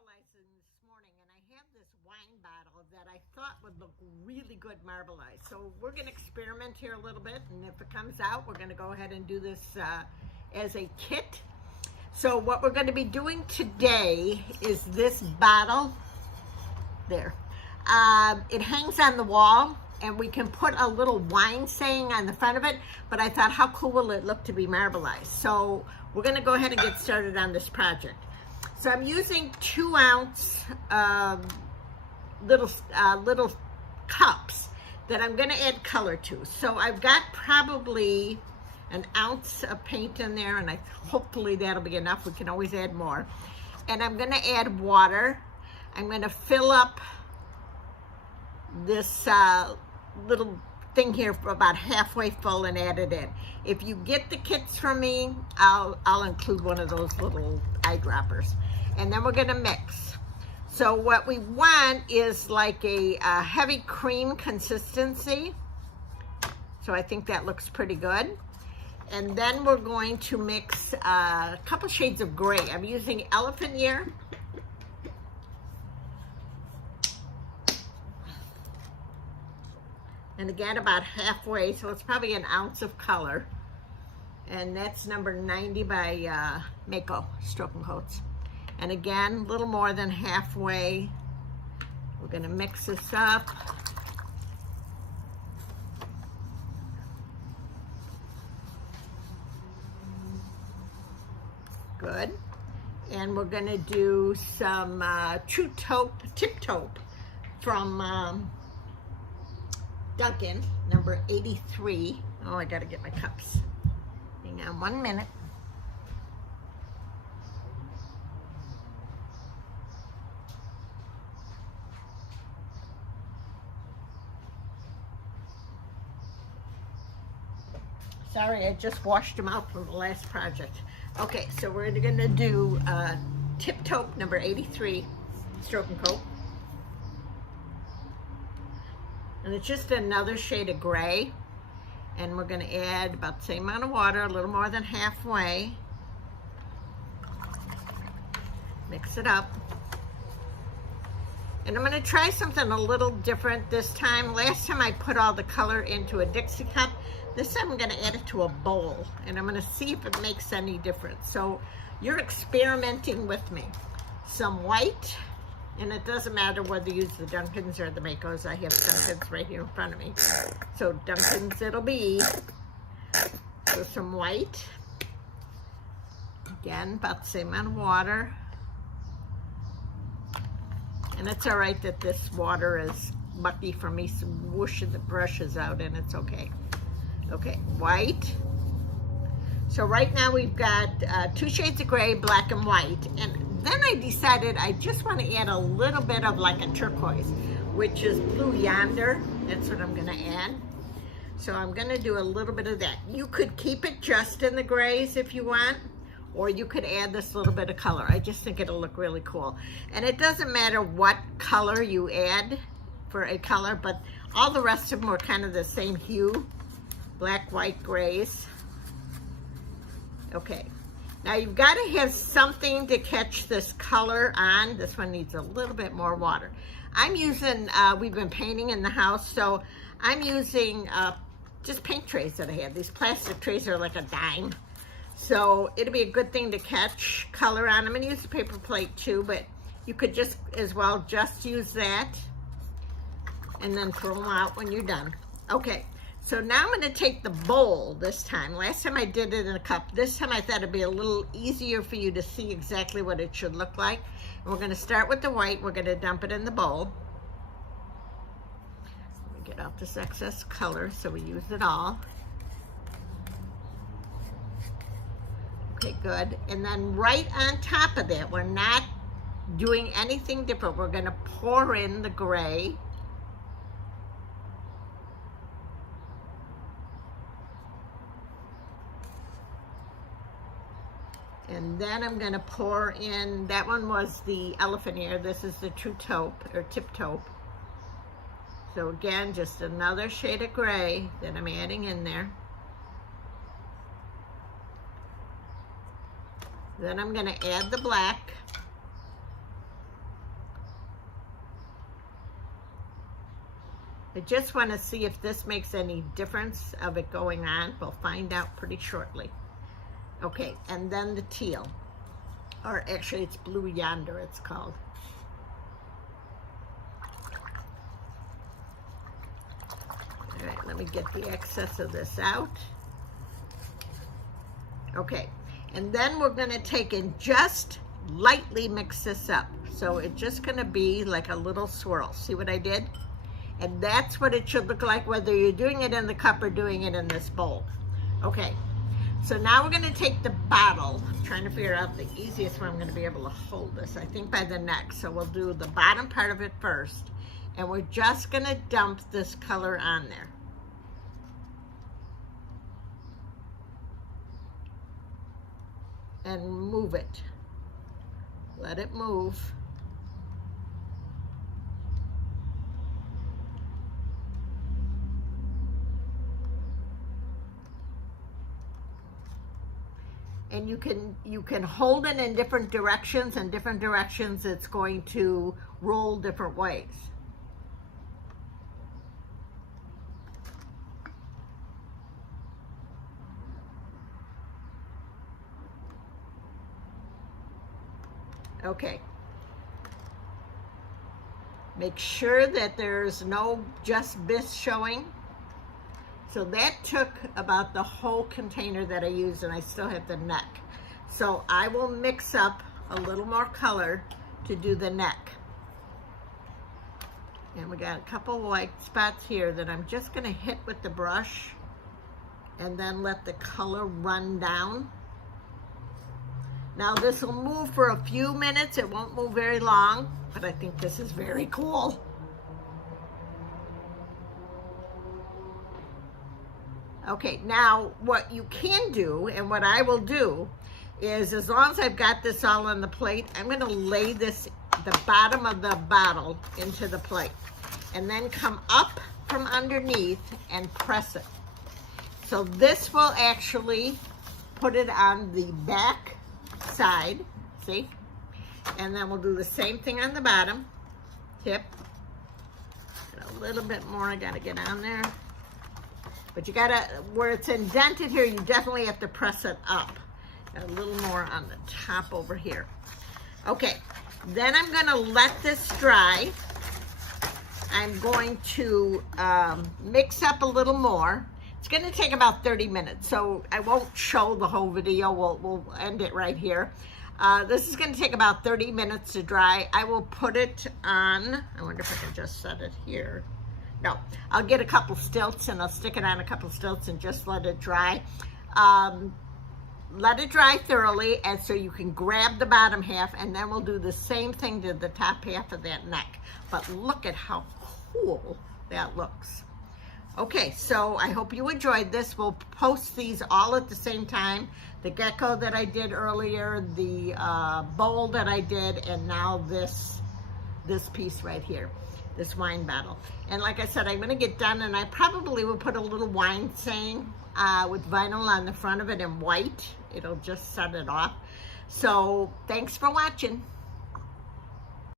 marbleizing this morning, and I have this wine bottle that I thought would look really good marbleized. So we're going to experiment here a little bit, and if it comes out, we're going to go ahead and do this as a kit. So what we're going to be doing today is this bottle there. It hangs on the wall, and we can put a little wine saying on the front of it, but I thought, how cool will it look to be marbleized? So we're going to go ahead and get started on this project. So I'm using 2-ounce little cups that I'm going to add color to. So I've got probably an ounce of paint in there, and hopefully that'll be enough. We can always add more. And I'm going to add water. I'm going to fill up this little thing here for about halfway full and add it in. If you get the kits from me, I'll include one of those little eyedroppers. And then we're going to mix. So what we want is like a heavy cream consistency. So I think that looks pretty good. And then we're going to mix a couple shades of gray. I'm using elephant ear. And again, about halfway, so it's probably an ounce of color. And that's number 90 by Mako Stroke and Coats. And again, a little more than halfway. We're gonna mix this up. Good. And we're gonna do some True Taupe, Tip Taupe from Duncan, number 83. Oh, I gotta get my cups. Hang on 1 minute. Sorry, I just washed them out from the last project. Okay, so we're gonna do Tip Taupe number 83, Stroke and Coat. And it's just another shade of gray. And we're gonna add about the same amount of water, a little more than halfway. Mix it up. And I'm gonna try something a little different this time. Last time I put all the color into a Dixie cup. This time I'm gonna add it to a bowl. And I'm gonna see if it makes any difference. So you're experimenting with me. Some white. And it doesn't matter whether you use the Duncans or the Makos. I have Duncans right here in front of me. So Duncans it'll be. So some white. Again, about the same amount of water. And it's all right that this water is mucky for me, so whooshing the brushes out, and it's okay. Okay, white. So right now we've got 2 shades of gray, black and white. And then I decided I just want to add a little bit of like a turquoise, which is Blue Yonder. That's what I'm going to add. So I'm going to do a little bit of that. You could keep it just in the grays if you want, or you could add this little bit of color. I just think it'll look really cool. And it doesn't matter what color you add for a color, but all the rest of them are kind of the same hue. Black, white, grays. Okay. Now you've got to have something to catch this color on. This one needs a little bit more water. I'm using, we've been painting in the house, so I'm using just paint trays that I have. These plastic trays are like a dime. So it'll be a good thing to catch color on. I'm going to use a paper plate too, but you could just as well just use that and then throw them out when you're done. Okay. So now I'm going to take the bowl this time. Last time I did it in a cup. This time I thought it'd be a little easier for you to see exactly what it should look like. And we're going to start with the white. We're going to dump it in the bowl. Let me get out this excess color so we use it all. Okay, good. And then right on top of that, we're not doing anything different. We're going to pour in the gray. And then I'm going to pour in, that one was the elephant ear. This is the True Taupe, or Tip Taupe. So again, just another shade of gray that I'm adding in there. Then I'm going to add the black. I just want to see if this makes any difference of it going on. We'll find out pretty shortly. Okay, and then the teal. Or actually it's blue yonder it's called. All right, let me get the excess of this out. Okay, and then we're gonna take and just lightly mix this up. So it's just gonna be like a little swirl. See what I did? And that's what it should look like, whether you're doing it in the cup or doing it in this bowl. Okay, so now we're gonna take the bottle. I'm trying to figure out the easiest way I'm gonna be able to hold this. I think by the neck. So we'll do the bottom part of it first. And we're just gonna dump this color on there. And move it. Let it move. And you can hold it in different directions, and different directions it's going to roll different ways. Okay. Make sure that there's no just bits showing. So that took about the whole container that I used, and I still have the neck. So I will mix up a little more color to do the neck. And we got a couple white spots here that I'm just gonna hit with the brush and then let the color run down. Now this will move for a few minutes. It won't move very long, but I think this is very cool. Okay, now what you can do, and what I will do, is as long as I've got this all on the plate, I'm gonna lay this, the bottom of the bottle into the plate, and then come up from underneath and press it. So this will actually put it on the back side, see? And then we'll do the same thing on the bottom tip. And a little bit more I gotta get on there. But you gotta, where it's indented here, you definitely have to press it up. Got a little more on the top over here. Okay, then I'm gonna let this dry. I'm going to mix up a little more. It's gonna take about 30 minutes, so I won't show the whole video. We'll end it right here. This is gonna take about 30 minutes to dry. I will put it on, I wonder if I can just set it here. No, I'll get a couple stilts and I'll stick it on a couple stilts and just let it dry. Let it dry thoroughly, and so you can grab the bottom half, and then we'll do the same thing to the top half of that neck. But look at how cool that looks. Okay, so I hope you enjoyed this. We'll post these all at the same time. The gecko that I did earlier, the bowl that I did, and now this piece right here. This wine bottle. And like I said, I'm gonna get done, and I probably will put a little wine saying with vinyl on the front of it in white. It'll just set it off. So thanks for watching.